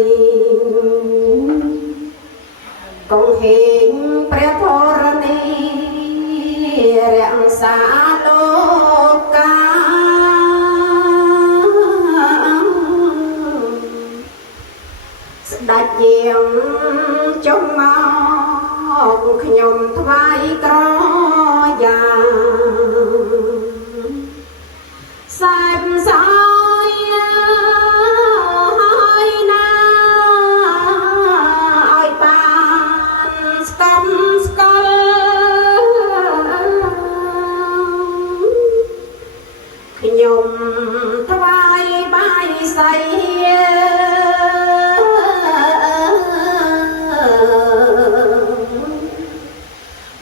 យកងហេងព្រះធរណីរក្សាលោកកាស្ដេចយាងចុះមកខ្ញុំថ្វាយក្រយ៉ាសែបសោយហើយណាឲ្យបានស្កំស្កល់ខ្ញុំថ្វាយបាយស័យ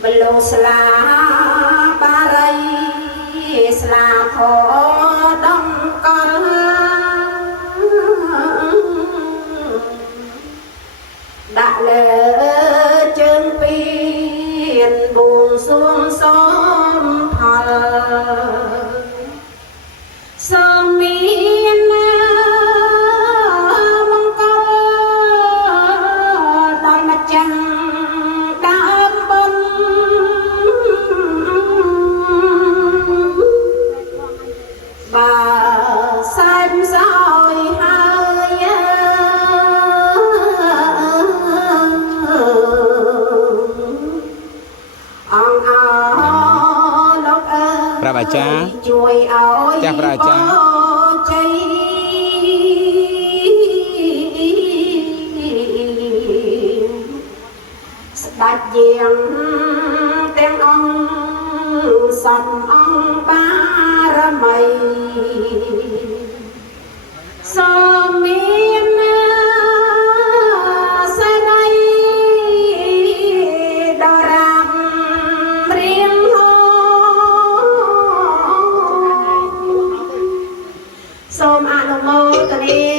បលោកស្លាបារីស្លាខដំកល់ដាក់លើជើងពីនបួងសួងសូមផលសូមមានមង្គលដល់ម្ចាស់ដើមបុណ្យបើសែនសោយហើយអង្គលោកអើយប្រាប់អាចារ្យជួយឲ្យចាស់ប្រាប់អាចារ្យជ័យស្ដេចយាងទាំងអង្គសំអង្គបារមីសូមមានសេរីដរាបរៀងហោសូមអនុមោទនា